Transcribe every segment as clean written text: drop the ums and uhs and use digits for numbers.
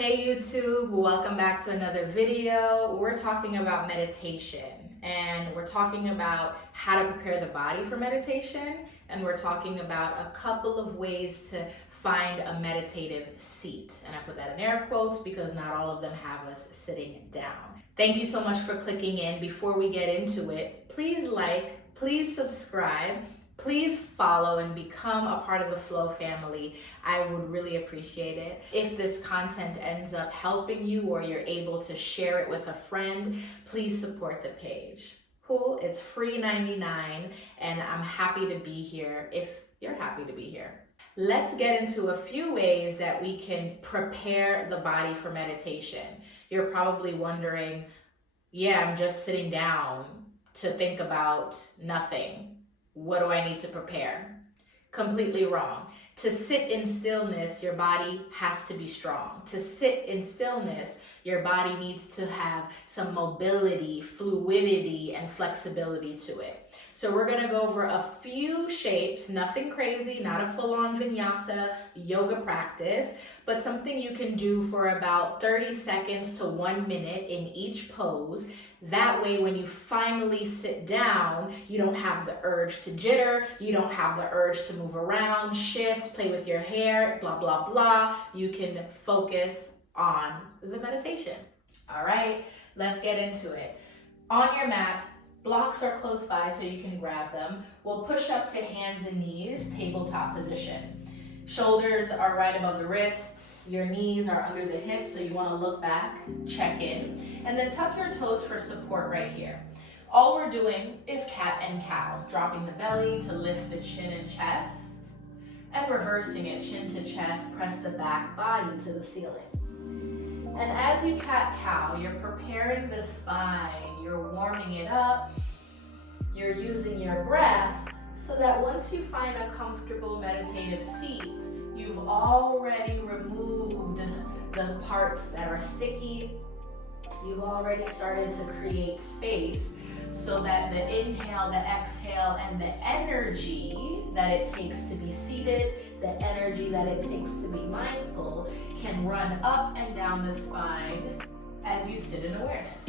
Hey YouTube, welcome back to another video. We're talking about meditation, and we're talking about how to prepare the body for meditation, and we're talking about a couple of ways to find a meditative seat. And I put that in air quotes because not all of them have us sitting down. Thank you so much for clicking in. Before we get into it, please like, please subscribe, please follow and become a part of the Flow family. I would really appreciate it. If this content ends up helping you or you're able to share it with a friend, please support the page. Cool, it's free 99 and I'm happy to be here if you're happy to be here. Let's get into a few ways that we can prepare the body for meditation. You're probably wondering, yeah, I'm just sitting down to think about nothing. What do I need to prepare? Completely wrong. To sit in stillness, your body has to be strong. To sit in stillness, your body needs to have some mobility, fluidity, and flexibility to it. So we're going to go over a few shapes, nothing crazy, not a full-on vinyasa yoga practice, but something you can do for about 30 seconds to 1 minute in each pose. That way, when you finally sit down, you don't have the urge to jitter, you don't have the urge to move around, shift, play with your hair, blah, blah, blah. You can focus on the meditation. All right, let's get into it. On your mat, blocks are close by so you can grab them. We'll push up to hands and knees, tabletop position. Shoulders are right above the wrists. Your knees are under the hips, so you want to look back, check in, and then tuck your toes for support right here. All we're doing is cat and cow, dropping the belly to lift the chin and chest, and reversing it, chin to chest, press the back body to the ceiling. And as you cat-cow, you're preparing the spine, you're warming it up, you're using your breath so that once you find a comfortable meditative seat, you've already removed the parts that are sticky. You've already started to create space so that the inhale, the exhale, and the energy that it takes to be seated, the energy that it takes to be mindful, can run up and down the spine as you sit in awareness.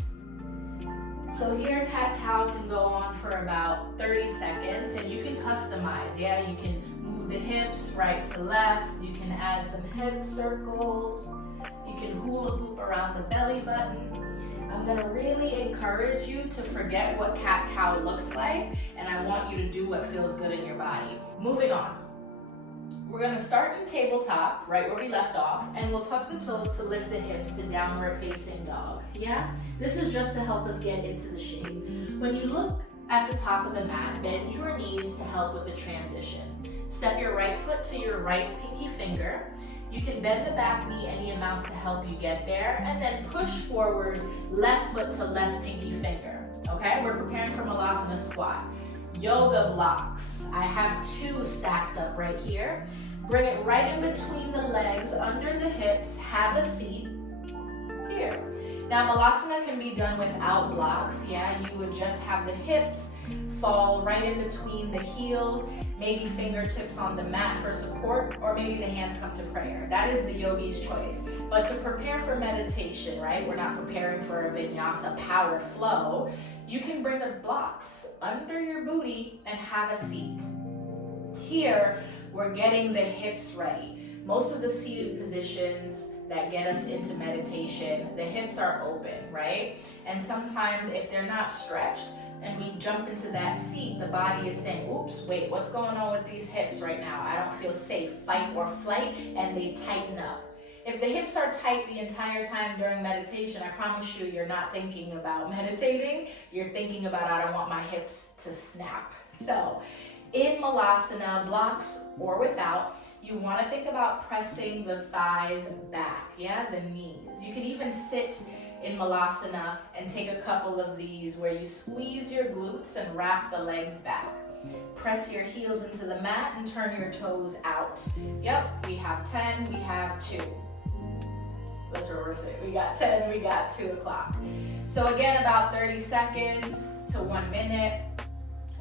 So here, cat-cow can go on for about 30 seconds, and you can customize. Yeah, you can move the hips right to left. You can add some head circles. You can hula hoop around the belly button. I'm gonna really encourage you to forget what cat-cow looks like, and I want you to do what feels good in your body. Moving on. We're gonna start in tabletop, right where we left off, and we'll tuck the toes to lift the hips to downward facing dog, yeah? This is just to help us get into the shape. When you look at the top of the mat, bend your knees to help with the transition. Step your right foot to your right pinky finger. You can bend the back knee any amount to help you get there, and then push forward, left foot to left pinky finger, okay? We're preparing for Malasana squat. Yoga blocks. I have 2 stacked up right here. Bring it right in between the legs, under the hips, have a seat here. Now, Malasana can be done without blocks, yeah? You would just have the hips fall right in between the heels, maybe fingertips on the mat for support, or maybe the hands come to prayer. That is the yogi's choice. But to prepare for meditation, right? We're not preparing for a vinyasa power flow. You can bring the blocks under your booty and have a seat. Here, we're getting the hips ready. Most of the seated positions that get us into meditation, the hips are open, right? And sometimes if they're not stretched and we jump into that seat, the body is saying, oops, wait, what's going on with these hips right now? I don't feel safe, fight or flight, and they tighten up. If the hips are tight the entire time during meditation, I promise you, you're not thinking about meditating. You're thinking about, I don't want my hips to snap. So in Malasana, blocks or without, you you want to think about pressing the thighs back, yeah, the knees. You can even sit in Malasana and take a couple of these where you squeeze your glutes and wrap the legs back. Press your heels into the mat and turn your toes out. Yep, we have 10, we have 2. Let's reverse it. We got 10, we got 2 o'clock. So again, about 30 seconds to 1 minute.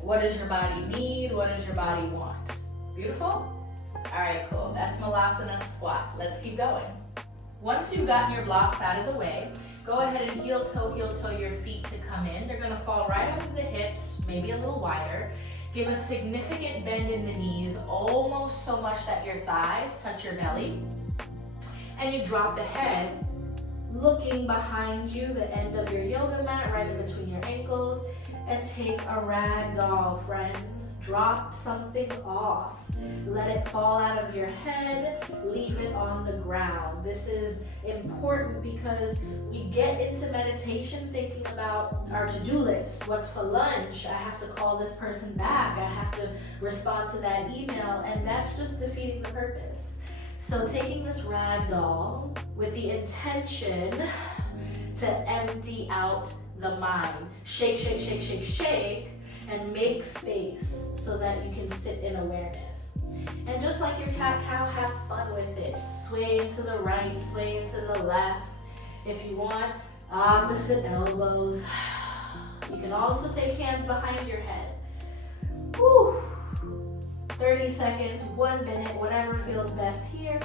What does your body need? What does your body want? Beautiful? All right, cool. That's Malasana squat. Let's keep going. Once you've gotten your blocks out of the way, go ahead and heel toe your feet to come in. They're gonna fall right under the hips, maybe a little wider. Give a significant bend in the knees, almost so much that your thighs touch your belly. And you drop the head, looking behind you, the end of your yoga mat, right in between your ankles, and take a ragdoll, friends. Drop something off. Let it fall out of your head, leave it on the ground. This is important because we get into meditation thinking about our to-do list. What's for lunch? I have to call this person back. I have to respond to that email, and that's just defeating the purpose. So taking this ragdoll with the intention to empty out the mind. Shake, shake, shake, shake, shake, and make space so that you can sit in awareness. And just like your cat-cow, have fun with it. Sway into the right, sway into the left. If you want, opposite elbows. You can also take hands behind your head. Woo. 30 seconds, 1 minute, whatever feels best here.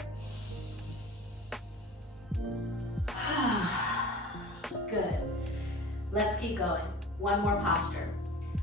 Good. Let's keep going. One more posture.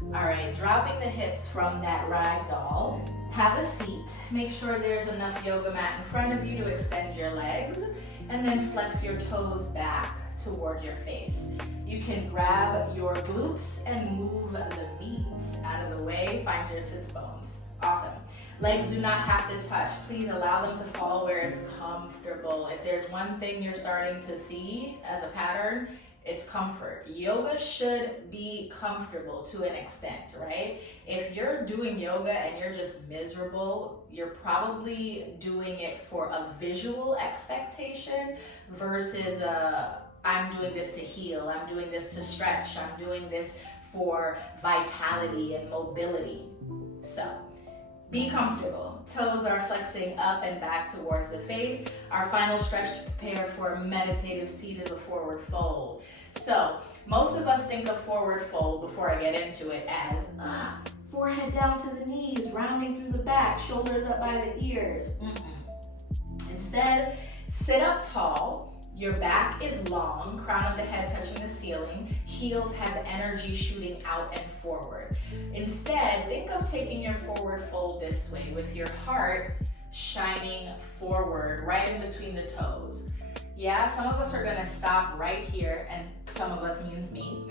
All right, dropping the hips from that ragdoll. Have a seat. Make sure there's enough yoga mat in front of you to extend your legs, and then flex your toes back toward your face. You can grab your glutes and move the meat out of the way. Find your sits bones. Awesome. Legs do not have to touch. Please allow them to fall where it's comfortable. If there's one thing you're starting to see as a pattern, it's comfort. Yoga should be comfortable to an extent, right? If you're doing yoga and you're just miserable, you're probably doing it for a visual expectation versus I'm doing this to heal, I'm doing this to stretch, I'm doing this for vitality and mobility. So be comfortable. Toes are flexing up and back towards the face. Our final stretch to prepare for a meditative seat is a forward fold. So most of us think of forward fold, before I get into it, as forehead down to the knees, rounding through the back, shoulders up by the ears. Instead, sit up tall. Your back is long, crown of the head touching the ceiling, heels have energy shooting out and forward. Instead, think of taking your forward fold this way, with your heart shining forward, right in between the toes. Yeah, some of us are gonna stop right here, and some of us means me.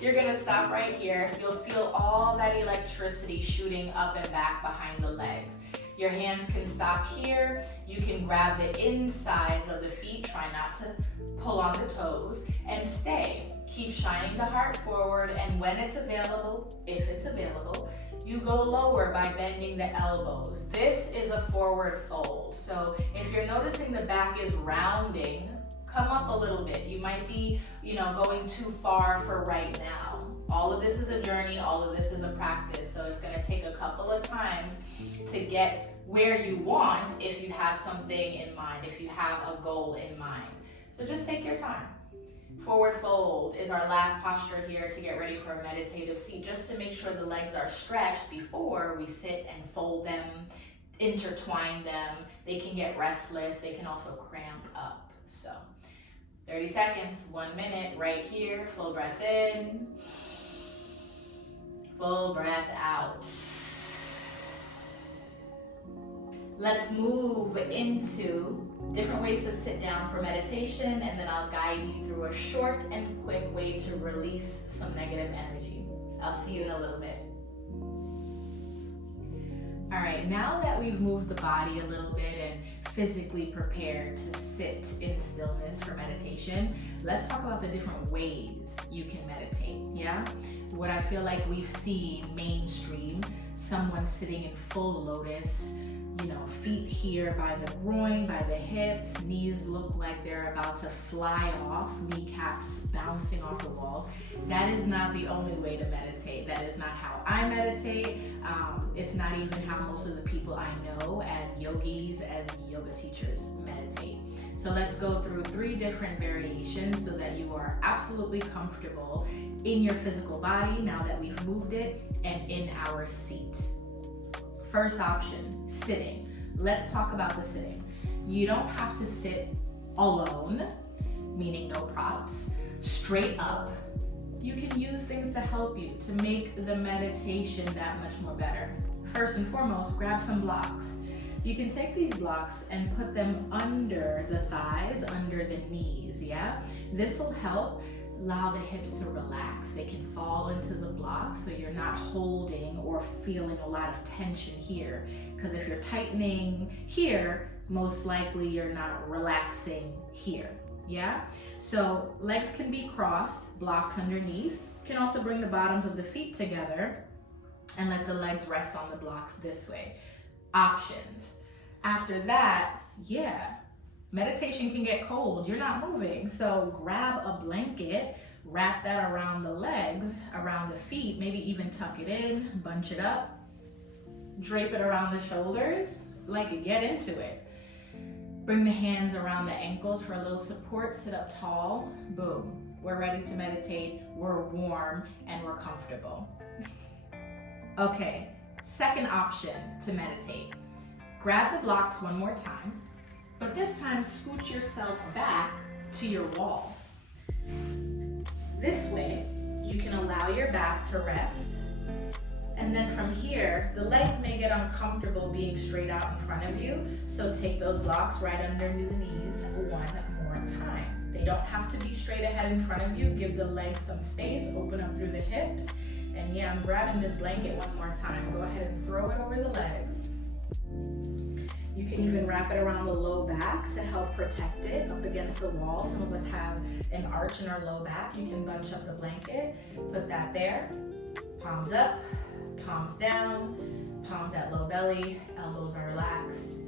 You're gonna stop right here. You'll feel all that electricity shooting up and back behind the legs. Your hands can stop here. You can grab the insides of the feet. Try not to pull on the toes and stay. Keep shining the heart forward, and when it's available, if it's available, you go lower by bending the elbows. This is a forward fold. So if you're noticing the back is rounding, come up a little bit. You might be, going too far for right now. All of this is a journey, all of this is a practice. So it's gonna take a couple of times to get where you want, if you have something in mind, if you have a goal in mind. So just take your time. Forward fold is our last posture here to get ready for a meditative seat, just to make sure the legs are stretched before we sit and fold them, intertwine them. They can get restless, they can also cramp up. So 30 seconds, 1 minute, right here. Full breath in, full breath out. Let's move into different ways to sit down for meditation, and then I'll guide you through a short and quick way to release some negative energy. I'll see you in a little bit. All right, now that we've moved the body a little bit and physically prepared to sit in stillness for meditation, let's talk about the different ways you can meditate, yeah? What I feel like we've seen mainstream, someone sitting in full lotus, feet here by the groin, by the hips, knees look like they're about to fly off, kneecaps bouncing off the walls. That is not the only way to meditate. That is not how I meditate. It's not even how most of the people I know as yogis, as yoga teachers meditate. So let's go through 3 different variations so that you are absolutely comfortable in your physical body now that we've moved it and in our seat. First option, sitting. Let's talk about the sitting. You don't have to sit alone, meaning no props, straight up. You can use things to help you to make the meditation that much more better. First and foremost, grab some blocks. You can take these blocks and put them under the thighs, under the knees, yeah? This will help allow the hips to relax. They can fall into the block so you're not holding or feeling a lot of tension here. Because if you're tightening here, most likely you're not relaxing here, yeah? So legs can be crossed, blocks underneath. You can also bring the bottoms of the feet together and let the legs rest on the blocks this way. Options. After that, yeah, meditation can get cold. You're not moving. So grab a blanket, wrap that around the legs, around the feet, maybe even tuck it in, bunch it up, drape it around the shoulders, like get into it. Bring the hands around the ankles for a little support, sit up tall, boom. We're ready to meditate, we're warm, and we're comfortable. Okay, second option to meditate. Grab the blocks one more time, but this time scooch yourself back to your wall. This way, you can allow your back to rest. And then from here, the legs may get uncomfortable being straight out in front of you, so take those blocks right underneath the knees one more time. They don't have to be straight ahead in front of you. Give the legs some space, open up through the hips. And yeah, I'm grabbing this blanket one more time. Go ahead and throw it over the legs. You can even wrap it around the low back to help protect it up against the wall. Some of us have an arch in our low back. You can bunch up the blanket, put that there. Palms up, palms down, palms at low belly, elbows are relaxed.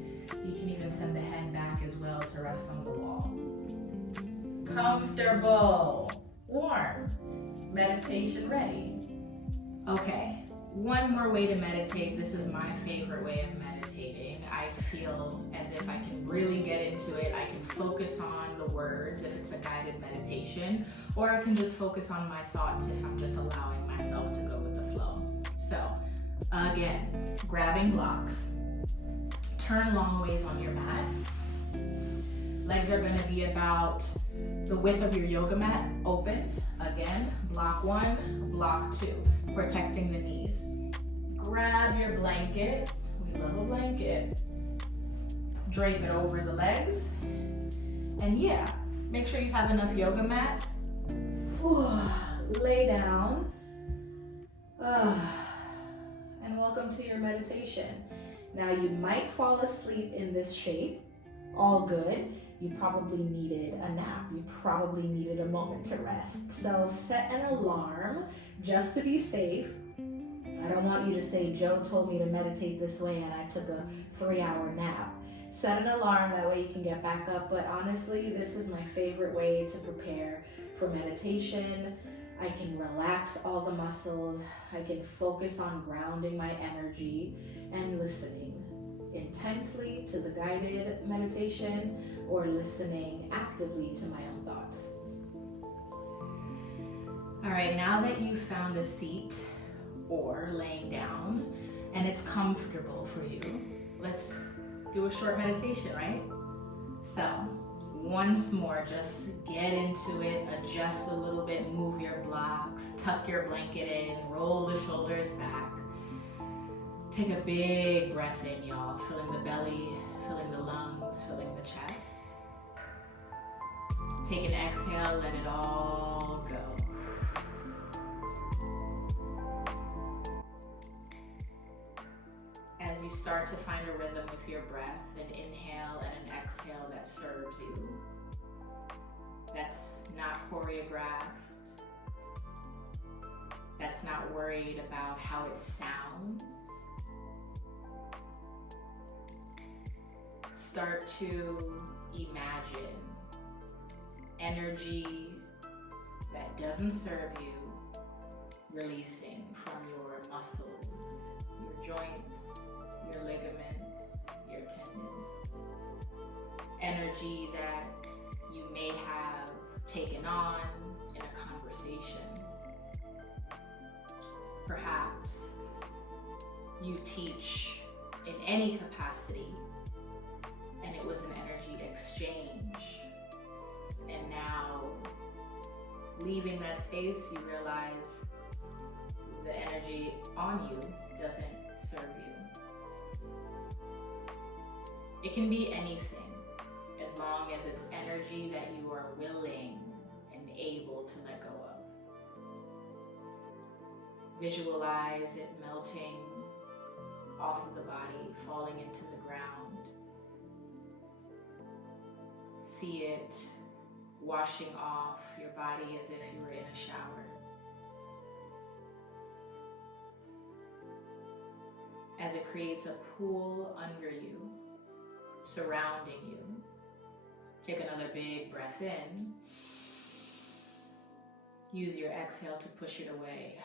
You can even send the head back as well to rest on the wall. Comfortable, warm, meditation ready. Okay, one more way to meditate. This is my favorite way of meditating. I feel as if I can really get into it. I can focus on the words if it's a guided meditation, or I can just focus on my thoughts if I'm just allowing myself to go with the flow. So again, grabbing blocks, turn long ways on your mat. Legs are going to be about the width of your yoga mat, open. Again, block 1, block 2, protecting the knees. Grab your blanket, we love a blanket. Drape it over the legs. And yeah, make sure you have enough yoga mat. Lay down. And welcome to your meditation. Now you might fall asleep in this shape. All good. You probably needed a nap. You probably needed a moment to rest. So set an alarm just to be safe. I don't want you to say, Joe told me to meditate this way and I took a 3-hour nap. Set an alarm, that way you can get back up. But honestly, this is my favorite way to prepare for meditation. I can relax all the muscles. I can focus on grounding my energy and listening intently to the guided meditation or listening actively to my own thoughts. All right, now that you've found a seat or laying down and it's comfortable for you, let's do a short meditation, right? So once more, just get into it, adjust a little bit, move your blocks, tuck your blanket in, roll the shoulders back. Take a big breath in, y'all, filling the belly, filling the lungs, filling the chest. Take an exhale, let it all go. As you start to find a rhythm with your breath, an inhale and an exhale that serves you, that's not choreographed, that's not worried about how it sounds. start to imagine energy that doesn't serve you releasing from your muscles, your joints, your ligaments, your tendons. Energy that you may have taken on in a conversation. Perhaps you teach in any capacity and it was an energy exchange, and now leaving that space you realize the energy on you doesn't serve you. It can be anything as long as it's energy that you are willing and able to let go of. Visualize it melting off of the body, falling into the ground. See it washing off your body as if you were in a shower. As it creates a pool under you, surrounding you. Take another big breath in. Use your exhale to push it away.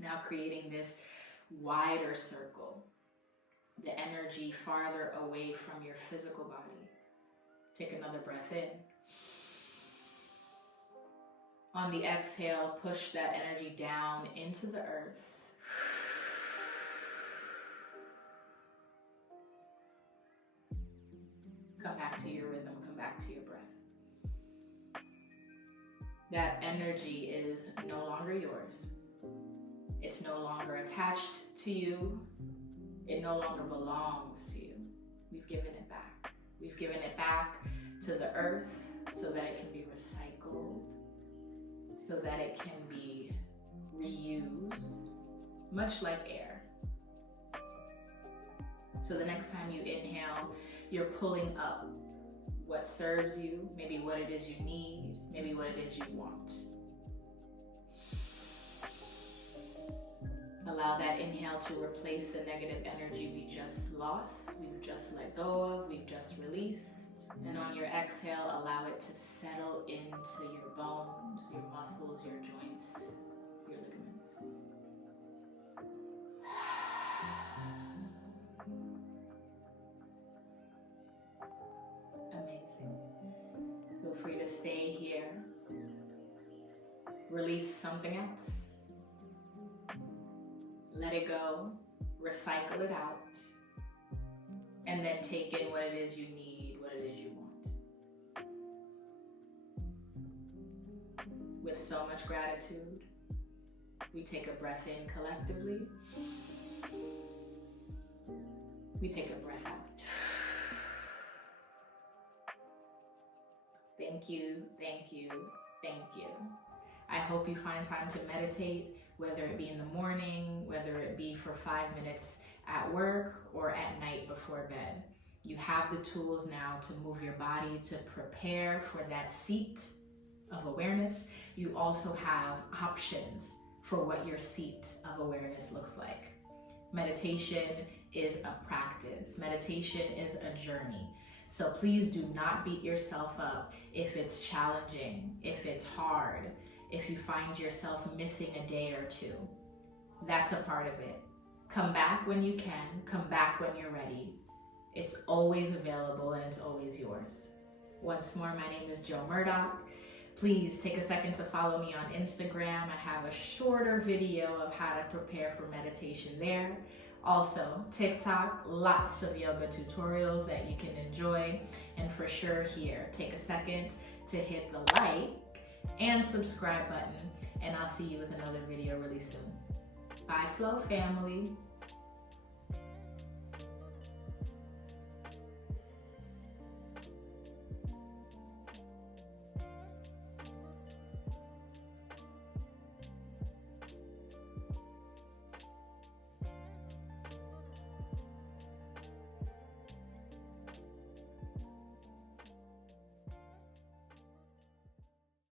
Now creating this wider circle, the energy farther away from your physical body. Take another breath in. On the exhale, push that energy down into the earth. Come back to your rhythm, come back to your breath. That energy is no longer yours. It's no longer attached to you. It no longer belongs to you. We've given it back. We've given it back to the earth so that it can be recycled, so that it can be reused, much like air. So the next time you inhale, you're pulling up what serves you, maybe what it is you need, maybe what it is you want. Allow that inhale to replace the negative energy we just lost, we've just let go of, we've just released. And on your exhale, allow it to settle into your bones, your muscles, your joints, your ligaments. Amazing. Feel free to stay here. Release something else. Let it go, recycle it out, and then take in what it is you need, what it is you want. With so much gratitude, we take a breath in collectively. We take a breath out. Thank you, thank you, thank you. I hope you find time to meditate, whether it be in the morning, whether it be for 5 minutes at work or at night before bed. You have the tools now to move your body to prepare for that seat of awareness. You also have options for what your seat of awareness looks like. Meditation is a practice. Meditation is a journey. So please do not beat yourself up if it's challenging, if it's hard, if you find yourself missing a day or two. That's a part of it. Come back when you can, come back when you're ready. It's always available and it's always yours. Once more, my name is Jo Murdock. Please take a second to follow me on Instagram. I have a shorter video of how to prepare for meditation there. Also, TikTok, lots of yoga tutorials that you can enjoy. And for sure here, take a second to hit the like and subscribe button, and I'll see you with another video really soon. Bye, Flow family.